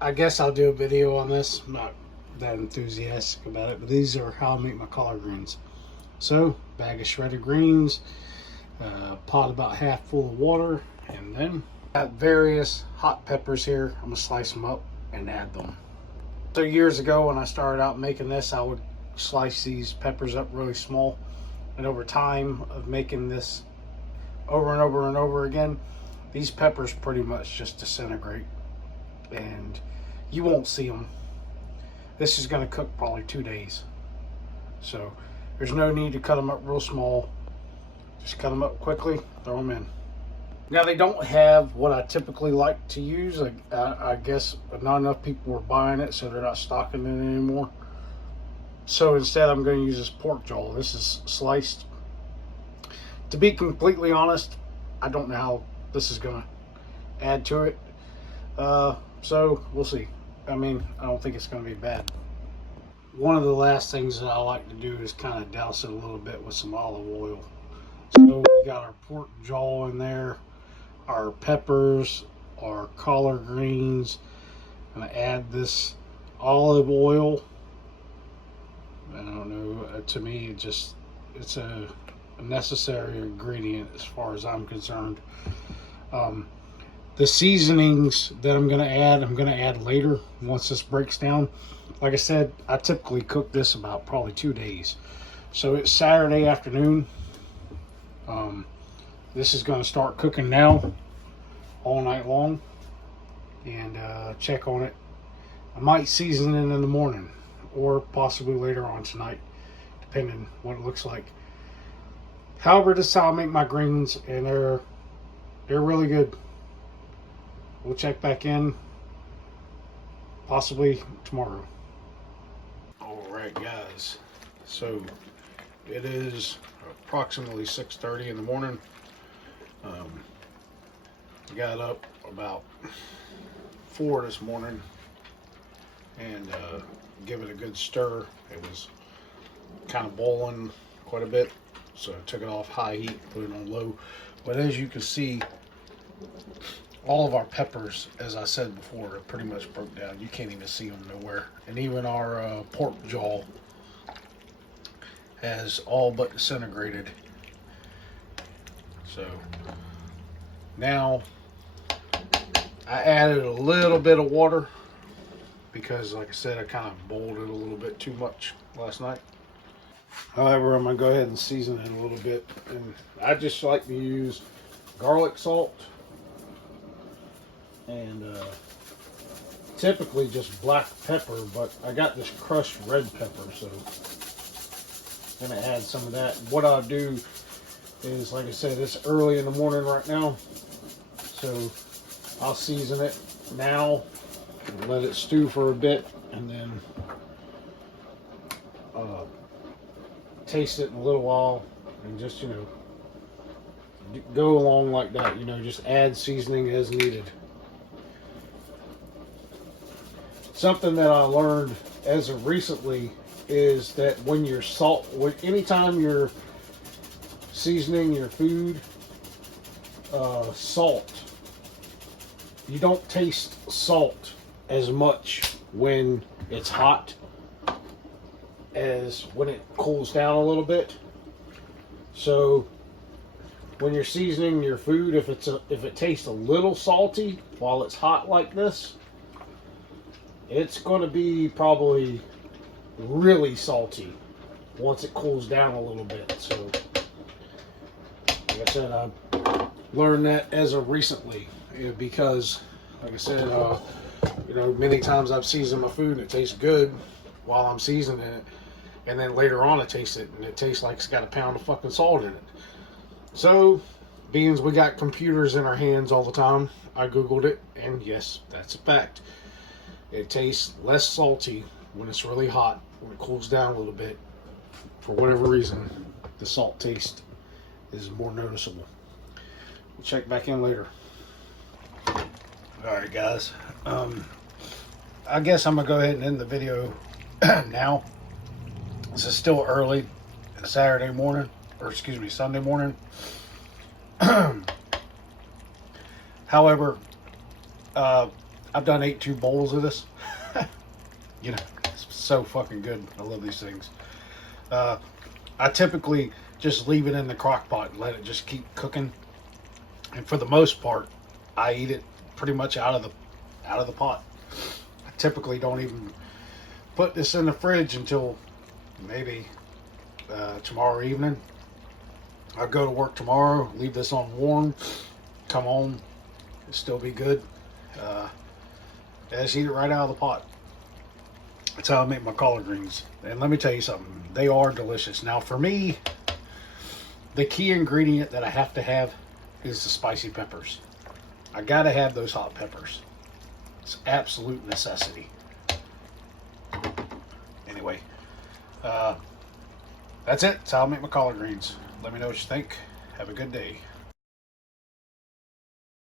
I guess I'll do a video on this. I'm not that enthusiastic about it, but these are how I make my collard greens. So, bag of shredded greens, pot about half full of water, and then got various hot peppers here. I'm gonna slice them up and add them. So years ago when I started out making this, I would slice these peppers up really small, and over time of making this over and over and over again, these peppers pretty much just disintegrate and you won't see them. This is going to cook probably 2 days, so there's no need to cut them up real small. Just cut them up quickly, throw them in. Now they don't have what I typically like to use. I guess not enough people were buying it, so they're not stocking it anymore. So instead I'm going to use this pork jaw. This is sliced. To be completely honest, I don't know how this is going to add to it. So we'll see. I mean, I don't think it's going to be bad. One of the last things that I like to do is kind of douse it a little bit with some olive oil. So we got our pork jaw in there, our peppers, our collard greens. I'm going to add this olive oil. I don't know, to me it's a necessary ingredient as far as I'm concerned. The seasonings that I'm going to add later once this breaks down. Like I said, I typically cook this about probably 2 days. So it's Saturday afternoon. This is going to start cooking now all night long, and check on it. I might season it in the morning or possibly later on tonight, depending what it looks like. However, this is how I make my greens, and they're really good. We'll check back in possibly tomorrow. All right, guys. So it is approximately 6:30 in the morning. Got up about 4 this morning and give it a good stir. It was kind of boiling quite a bit, so I took it off high heat, put it on low. But as you can see, all of our peppers, as I said before, are pretty much broke down. You can't even see them nowhere. And even our pork jaw has all but disintegrated. So now I added a little bit of water because, like I said, I kind of boiled it a little bit too much last night. However, I'm going to go ahead and season it a little bit. And I just like to use garlic salt and typically just black pepper, but I got this crushed red pepper, so I'm going to add some of that. What I'll do is, like I said, it's early in the morning right now, so I'll season it now and let it stew for a bit, and then taste it in a little while, and just, you know, go along like that. You know, just add seasoning as needed. Something that I learned as of recently is that when you're anytime you're seasoning your food, salt, you don't taste salt as much when it's hot as when it cools down a little bit. So when you're seasoning your food, if it tastes a little salty while it's hot like this, it's going to be probably really salty once it cools down a little bit. So like I said, I learned that as of recently, because like I said, you know, many times I've seasoned my food and it tastes good while I'm seasoning it, and then later on I taste it and it tastes like it's got a pound of fucking salt in it. So, being we got computers in our hands all the time, I googled it, and yes, that's a fact. It tastes less salty when it's really hot. When it cools down a little bit, for whatever reason, the salt taste is more noticeable. We'll check back in later. Alright, guys. I guess I'm going to go ahead and end the video now. This is still early Saturday morning, or excuse me, Sunday morning. However, I've done 2 bowls of this. You know, it's so fucking good. I love these things. I typically just leave it in the crock pot and let it just keep cooking. And for the most part, I eat it pretty much out of the pot. I typically don't even put this in the fridge until maybe tomorrow evening. I'll go to work tomorrow, leave this on warm, come home, it'll still be good. I just eat it right out of the pot. That's how I make my collard greens. And let me tell you something, they are delicious. Now for me, the key ingredient that I have to have is the spicy peppers. I gotta have those hot peppers. It's absolute necessity. Anyway, that's it. That's how I make my collard greens. Let me know what you think. Have a good day.